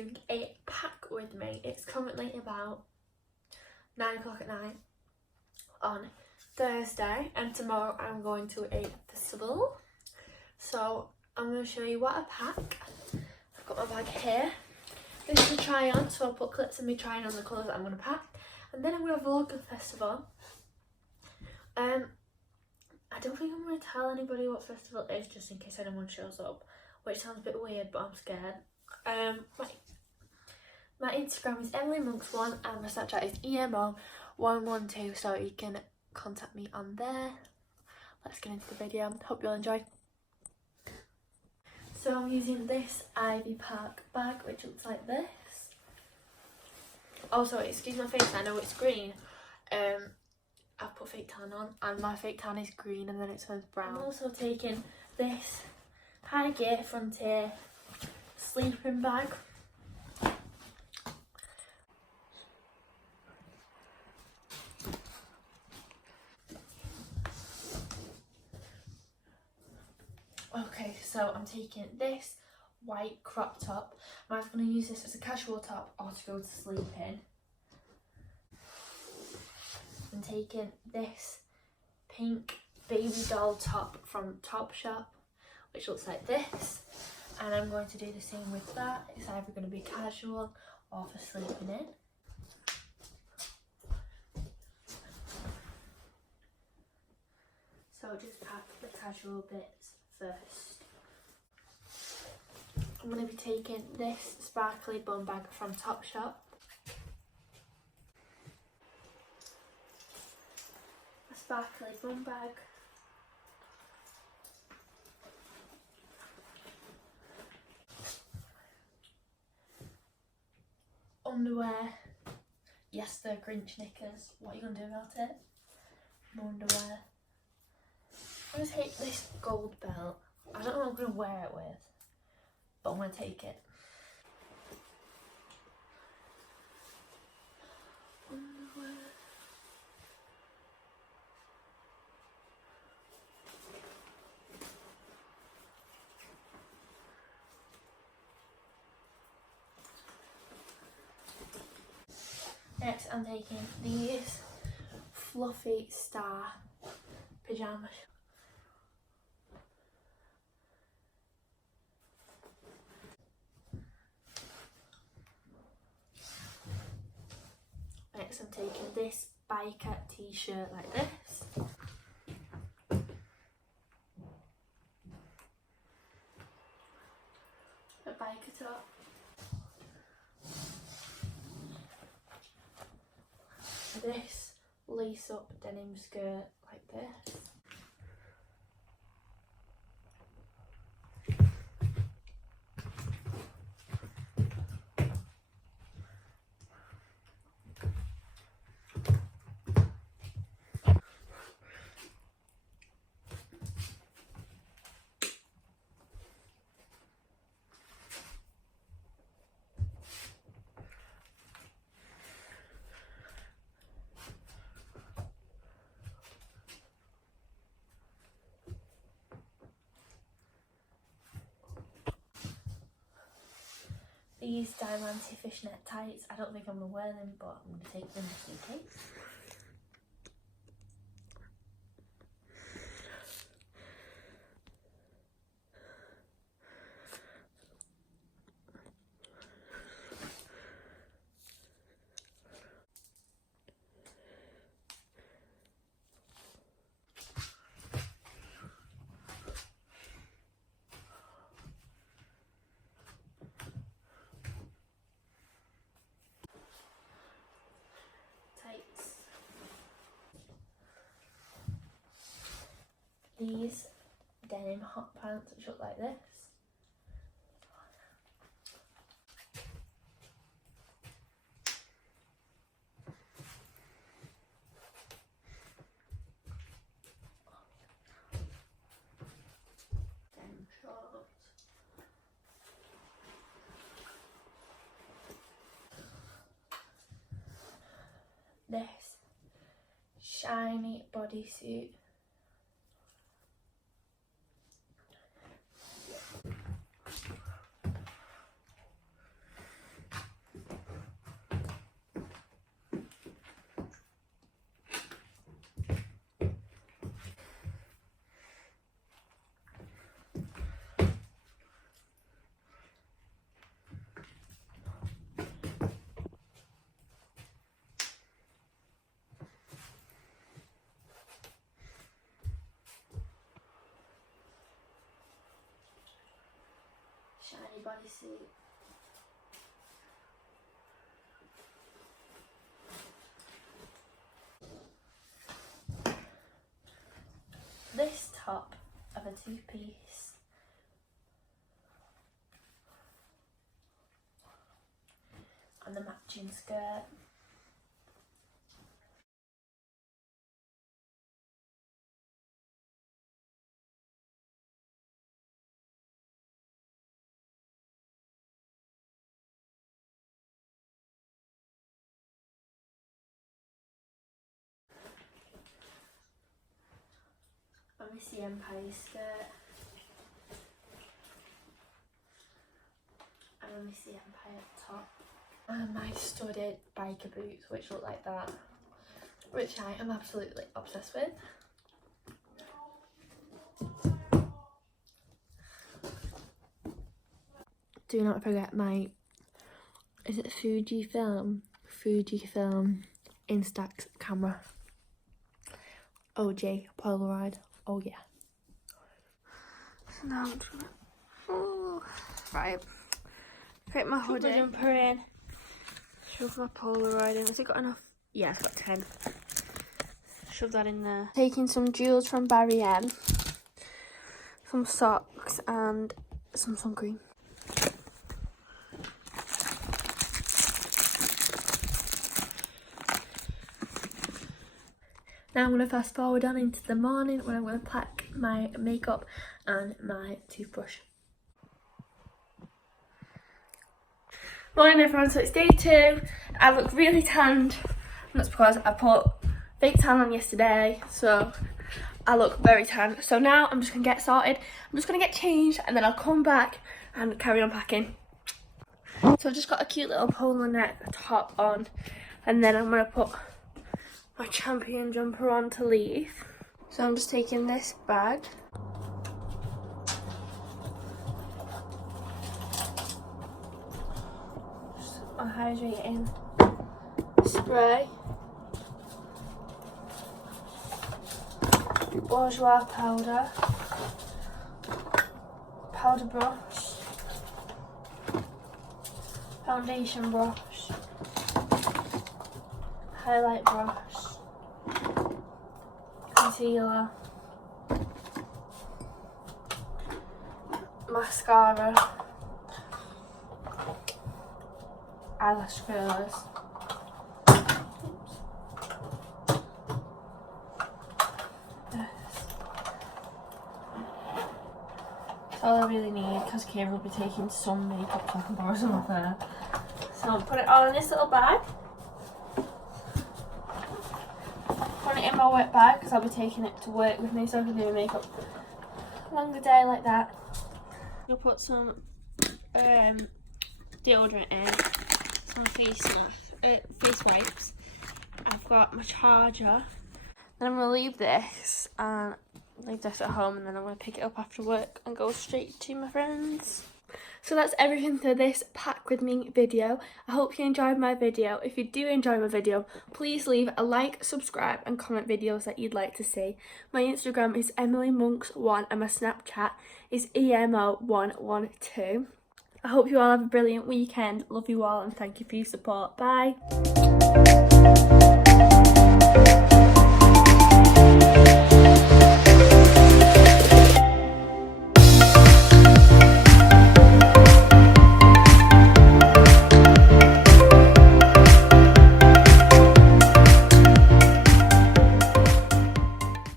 doing a pack with me. It's currently about 9 o'clock at night on Thursday, and tomorrow I'm going to a festival. So I'm going to show you what I pack. I've got my bag here. This is a try on, so I'll put clips of me trying on the colours that I'm going to pack. And then I'm going to vlog the festival. I don't think I'm going to tell anybody what festival it is, just in case anyone shows up, which sounds a bit weird, but I'm scared. My Instagram is EmilyMonks1 and my Snapchat is EMO112, so you can contact me on there. Let's get into the video. Hope you'll enjoy. So I'm using this Ivy Park bag, which looks like this. Also, excuse my face, I know it's green. I've put fake tan on, and my fake tan is green and then it turns brown. I'm also taking this high gear frontier sleeping bag. Okay, so I'm taking this white crop top. I'm either going to use this as a casual top or to go to sleep in. I'm taking this pink baby doll top from Topshop, which looks like this, and I'm going to do the same with that. It's either going to be casual or for sleeping in. So just pack the casual bits first. I'm going to be taking this sparkly bum bag from Topshop. A sparkly bum bag. Underwear. Yes, they're Grinch knickers. What are you going to do about it? No underwear. I'm going to take this gold belt. I don't know what I'm going to wear it with, but I'm going to take it. Underwear. Next, I'm taking these fluffy star pyjamas. Next, I'm taking this biker t-shirt like this. A biker top. This lace up denim skirt like this. These Diamanté fishnet tights. I don't think I'm going to wear them, but I'm going to take them just in case. These denim hot pants, which look like this. Denim shorts. This shiny bodysuit. shiny bodysuit. This top of a two-piece. And the matching skirt. And Missy Empire skirt. And a Missy Empire top. And my studded biker boots, which look like that, which I am absolutely obsessed with. Do not forget my, is it Fujifilm Instax camera. OG Polaroid. Oh yeah. So now I'm trying to, right. Fit my hoodie. Put my jumper in. Shove my Polaroid in. Has it got enough? Yeah, it's got 10. Shove that in there. Taking some jewels from Barry M. Some socks and some sun cream. Now I'm going to fast forward on into the morning when I'm going to pack my makeup and my toothbrush. Morning everyone, so it's day 2. I look really tanned, and that's because I put fake tan on yesterday, so I look very tan. So now I'm just going to get sorted, I'm just going to get changed, and then I'll come back and carry on packing. So I've just got a cute little polo neck top on, and then I'm going to put my Champion jumper on to leave. So I'm just taking this bag. Just a hydrating spray. Bourgeois powder. Powder brush. Foundation brush. Highlight brush. Concealer, mascara, eyelash curlers. That's all I really need, because Kira will be taking some makeup, so I can borrow some of her. So I'll put it all in this little bag. Put it in my wet bag because I'll be taking it to work with me, so I can do my makeup longer day like that. I'll put some deodorant in, some face wipes. I've got my charger. Then I'm gonna leave this at home, and then I'm gonna pick it up after work and go straight to my friends. So that's everything for this pack with me video. I hope you enjoyed my video. If you do enjoy my video, please leave a like, subscribe and comment videos that you'd like to see. My Instagram is EmilyMonks1 and my Snapchat is EMO112. I hope you all have a brilliant weekend. Love you all and thank you for your support. Bye.